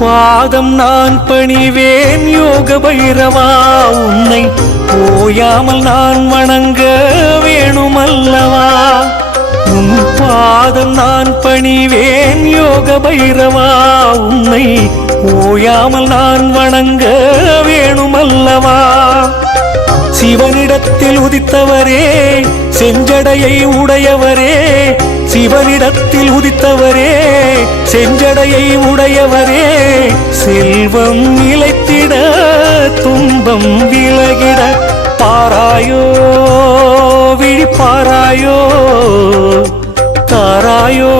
பாதம் நான் பணிவேன் யோக பைரவா, உன்னை ஓயாமல் நான் வணங்க வேணுமல்லவா. உன் பாதம் நான் பணிவேன் யோக பைரவா, உன்னை ஓயாமல் நான் வணங்க வேணுமல்லவா. சிவனிடத்தில் உதித்தவரே செஞ்சடையை உடையவரே, சிவனிடத்தில் உதித்தவரே செஞ்சடையை உடையவரே, செல்வம் நிலைத்திட துன்பம் விலகிட பாராயோ விழிப்பாராயோ தாராயோ